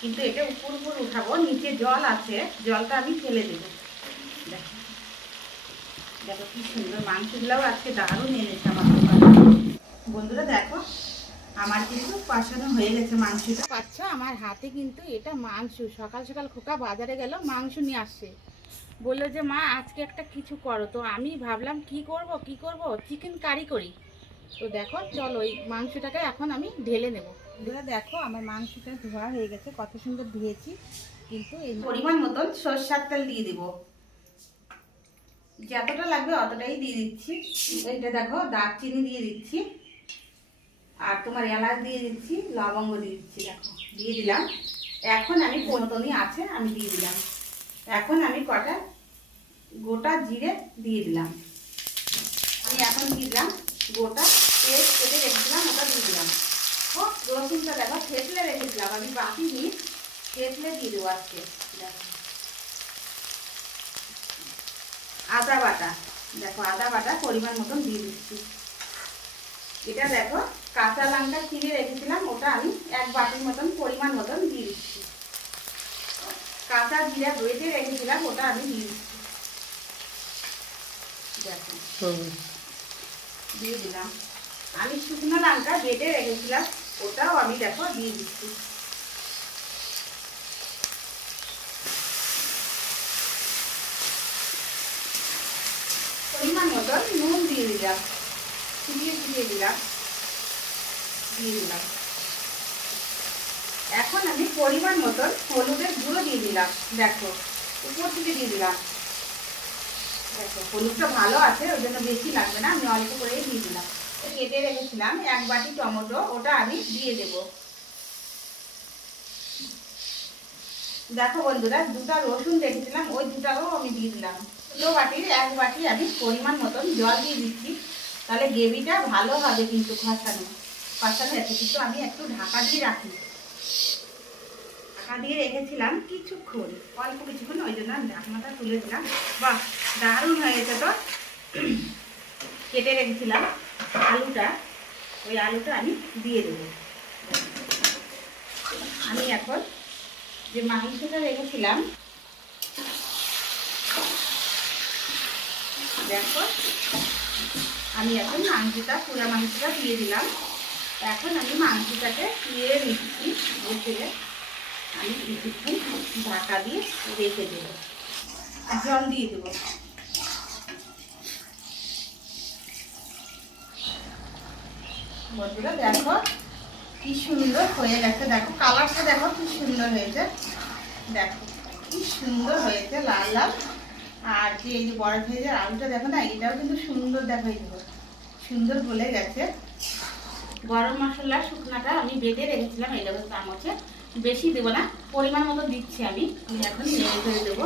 কিন্তু এটা উপর উপর উঠাবো, নিচে জল আছে, জলটা আমি ফেলে দেবো। দেখো দেখো কি সুন্দর মাংসগুলোও আজকে দারুণ এনেছে আমার দোকানে। বন্ধুরা দেখো আমার কিন্তু কষানো হয়ে গেছে মাংসটা। পাচ্ছ আমার হাতে কিন্তু এটা মাংস। সকাল সকাল খোকা বাজারে গেল, মাংস নিয়ে আসছে, বললো যে মা আজকে একটা কিছু করো। তো আমি ভাবলাম কি করব চিকেন কারি করি। তো দেখো চলো এই মাংসটাকে এখন আমি ঢেলে নেব। বন্ধুরা দেখো আমার মাংসটা ধোয়া হয়ে গেছে, কত সুন্দর ধুয়েছি। কিন্তু এই পরিমাণ মতন সরষের তেল দিয়ে দিব, যতটা লাগবে অতটাই দিয়ে দিচ্ছি। এইটা দেখো দারচিনি দিয়ে দিচ্ছি, আর তোমার এলাচ দিয়ে দিচ্ছি, লবঙ্গ দিয়ে দিচ্ছি। দেখো দিয়ে দিলাম। এখন আমি মতনই আছে আমি দিয়ে দিলাম। এখন আমি কটা গোটা জিরে দিয়ে দিলাম। আমি এখন দিয়ে দিলাম গোটা পেস্ট কেটে রেখেছিলাম, ওটা দিয়ে দিলাম। ও রসুনটা দেখো থেতলে রেখেছিলাম, আমি বাকি নিয়ে থেতলে দিয়ে দেবো আজকে। দেখো আদা বাটা, দেখো আদা বাটা পরিমাণ মতন দিয়ে দিচ্ছি। এটা দেখো কাঁচা লঙ্কা চিড়ে রেখেছিলাম, ওটা আমি 1 বাটির মতন পরিমাণ মতন দিয়ে দিচ্ছি। কাঁচা জিরা বেটে রেখেছিলাম, ওটা আমি দিয়ে দিচ্ছি। দেখো দিয়ে দিলাম। আমি শুকনো লঙ্কা বেটে রেখেছিলাম, ওটাও আমি দেখো দিয়ে দিচ্ছি। পরিমাণ মতন নুন দিয়ে দিলাম, দিয়ে দিলাম। এখন আমি পরিমাণ মতন হলুদের গুঁড়ো দিয়ে দিলাম। দেখো উপর থেকে দিয়ে দিলাম। দেখো হলুদটা ভালো আছে, ওই জন্য বেশি লাগবে না, আমি অল্প করেই দিয়ে দিলাম। কেটে রেখেছিলাম 1 বাটি টমেটো, ওটা আমি দিয়ে দেব। দেখো বন্ধুরা দুটা রসুন রেখেছিলাম, ওই দুটাও আমি দিয়ে দিলাম। 2 বাটির 1 বাটি আমি পরিমাণ মতন জল দিয়ে দিচ্ছি, তাহলে গ্রেভিটা ভালো হবে। কিন্তু কষানো আছে, কিন্তু আমি একটু ঢাকা দিয়ে রাখি। ঢাকা দিয়ে রেখেছিলাম কিছুক্ষণ, অল্প কিছুক্ষণ, ওই জন্য আমি ঢাকনাটা তুলে দিলাম। বাহ দারুণ হয়ে গেছে। তো কেটে রেখেছিলাম আলুটা, ওই আলুটা আমি দিয়ে দেবো। আমি এখন যে মাংসটা রেখেছিলাম, দেখো আমি এখন মাংসটা পুরো মাংসটা দিয়ে দিলাম। এখন আমি মাংসটাকে নিয়ে নিচ্ছি, বসে আমি কিছুক্ষণ ঢাকা দিয়ে রেখে দেব। জল দিয়ে দেবো। বন্ধুরা দেখো কি সুন্দর হয়ে গেছে, দেখো কালারটা দেখো কি সুন্দর হয়েছে। দেখো কি সুন্দর হয়েছে লাল লাল। আর যে এই যে বড় সাইজের আলুটা দেখো না, এটাও কিন্তু সুন্দর, দেখো এই সুন্দর গলে গেছে। গরম মশলা শুকনাটা আমি বেটে রেখেছিলাম, এই দেখো চামচে, বেশি দেবো না, পরিমাণ মতো দিচ্ছি আমি। এখন নেড়ে ফেলে দেবো।